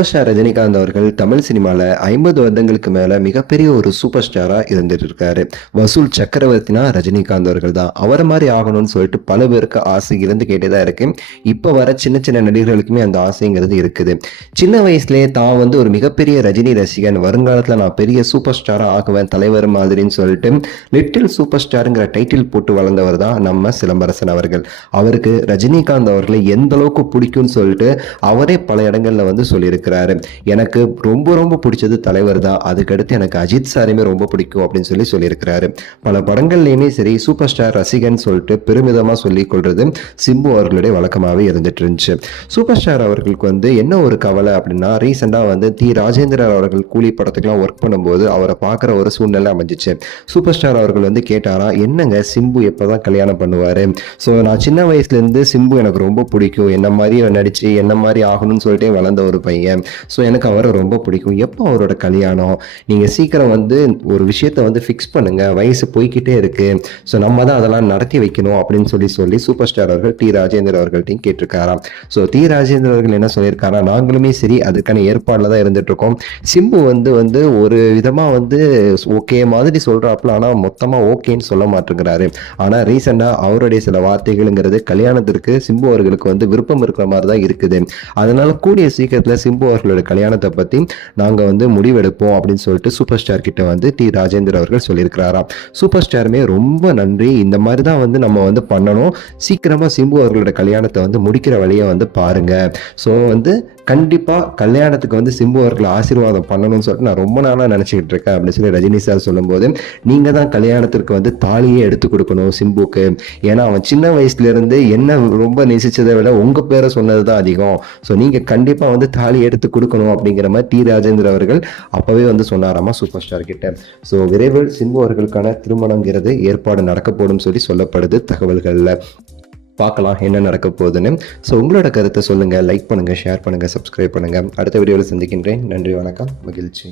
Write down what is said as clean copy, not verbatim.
Super star Rajinikanth அவர்கள் தமிழ் சினிமாவில் 50 வருடங்களுக்கு மேலே மிகப்பெரிய ஒரு சூப்பர் ஸ்டாராக இருந்துட்டு இருக்காரு. வசூல் சக்கரவர்த்தினா ரஜினிகாந்த் அவர்கள் தான். அவரை மாதிரி ஆகணும்னு சொல்லிட்டு பல பேருக்கு ஆசை இருந்து கேட்டே தான் இருக்கு. இப்போ வர சின்ன சின்ன நடிகர்களுக்குமே அந்த ஆசைங்கிறது இருக்குது. சின்ன வயசுலேயே தான் ஒரு மிகப்பெரிய ரஜினி ரசிகன், வருங்காலத்தில் நான் பெரிய சூப்பர் ஸ்டாராக ஆகுவேன் தலைவர் மாதிரின்னு சொல்லிட்டு லிட்டில் சூப்பர் ஸ்டாருங்கிற டைட்டில் போட்டு வளர்ந்தவர் தான் நம்ம சிலம்பரசன் அவர்கள். அவருக்கு ரஜினிகாந்த் அவர்களை எந்த அளவுக்கு பிடிக்கும்னு சொல்லிட்டு அவரே பல இடங்கள்ல சொல்லியிருக்கிறாரு. எனக்கு ரொம்ப ரொம்ப பிடிச்சது தலைவர் தான், அதுக்கடுத்து எனக்கு அஜித் சாரையுமே ரொம்ப பிடிக்கும் அப்படின்னு சொல்லியிருக்கிறாரு. பல படங்கள்லயுமே சரி சூப்பர் ஸ்டார் ரசிகன் சொல்லிட்டு பெருமிதமா சொல்லிக் கொள்றது சிம்பு அவர்களுடைய வழக்கமாகவே இருந்துட்டு இருந்துச்சு. சூப்பர் ஸ்டார் அவர்களுக்கு என்ன ஒரு கவலை அப்படின்னா, ரீசெண்டா தி ராஜேந்திரன் அவர்கள் கூலி படத்துக்குலாம் ஒர்க் பண்ணும்போது அவரை பார்க்குற ஒரு சூழ்நிலை அமைஞ்சிச்சு. சூப்பர் ஸ்டார் அவர்கள் கேட்டாரா, என்னங்க சிம்பு எப்போதான் கல்யாணம் பண்ணுவாரு? ஸோ நான் சின்ன வயசுலேருந்து சிம்பு எனக்கு ரொம்ப பிடிக்கும், என்ன மாதிரி நடிச்சு என்ன மாதிரி ஆகணும்னு சொல்லிட்டே வளர்ந்த ஒரு பையன். ஸோ எனக்கு அவரை ரொம்ப பிடிக்கும், எப்போ அவரோட கல்யாணம்? நீங்கள் சீக்கிரம் ஒரு விஷயத்தை ஃபிக்ஸ் பண்ணுங்க, வயசு போய்கிட்டே இருக்கு, ஸோ நம்ம தான் அதெல்லாம் நடத்தி வைக்கணும் அப்படின்னு சொல்லி சூப்பர் ஸ்டார் அவர்கள் டி ராஜேந்திர அவர்கள்ட்டையும் கேட்டிருக்காராம். ஸோ டி ராஜேந்திர அவர்கள் என்ன சொல்லியிருக்காரா, நாங்களுமே சரி அதுக்கான ஏற்பாடில் தான் இருந்துட்டு இருக்கோம். சிம்பு ஒரு விதமாக ஓகே மாதிரி சொல்றாப்புல, ஆனால் மொத்தமாக ஓகேன்னு சொல்ல மாட்டேங்கிறாரு. ஆனால் ரீசெண்டாக அவருடைய சில வார்த்தைகள்ங்கிறது கல்யாணத்திற்கு சிம்பு அவர்களுக்கு விருப்பம் இருக்கிற மாதிரி தான் இருக்குது. அதனால கூடிய சீக்கிரத்தில் சிம்பு அவர்களோட கல்யாணத்தை பற்றி நாங்கள் முடிவெடுப்போம் அப்படின்னு சொல்லிட்டு சூப்பர் ஸ்டார் கிட்ட டி ராஜேந்திர அவர்கள் சொல்லியிருக்கிறாராம். சூப்பர் ஸ்டாருமே ரொம்ப நன்றி, இந்த மாதிரி தான் நம்ம பண்ணணும், சீக்கிரமாக சிம்பு அவர்களோட கல்யாணத்தை முடிக்கிற வழியை பாருங்க. ஸோ கண்டிப்பாக கல்யாணத்துக்கு சிம்பு அவர்கள் ஆசீர்வாதம் பண்ணணும்னு சொல்லிட்டு நான் ரொம்ப நாளாக நினச்சிக்கிட்டு இருக்கேன் அப்படின்னு சொல்லி ரஜினி சார் சொல்லும்போது, நீங்கள் தான் கல்யாணத்திற்கு தாலியே எடுத்து கொடுக்கணும் சிம்புக்கு. ஏன்னா அவன் சின்ன வயசுலேருந்து என்ன ரொம்ப நேசிச்சதை விட உங்கள் பேரை சொன்னது தான் அதிகம். ஸோ நீங்கள் கண்டிப்பாக தாலி எடுத்து கொடுக்கணும் அப்படிங்கிற மாதிரி டி ராஜேந்திர அவர்கள் அப்போவே சொன்னாராமா சூப்பர் ஸ்டார் கிட்ட. ஸோ விரைவில் சிம்பு அவர்களுக்கான திருமணங்கிறது ஏற்பாடு நடக்க போடும் சொல்லப்படுது தகவல்களில். பார்க்கலாம் என்ன நடக்க போகுதுன்னு. ஸோ உங்களோட கருத்தை சொல்லுங்கள், லைக் பண்ணுங்கள், ஷேர் பண்ணுங்கள், சப்ஸ்கிரைப் பண்ணுங்கள். அடுத்த வீடியோவில் சந்திக்கின்றேன். நன்றி, வணக்கம், மகிழ்ச்சி.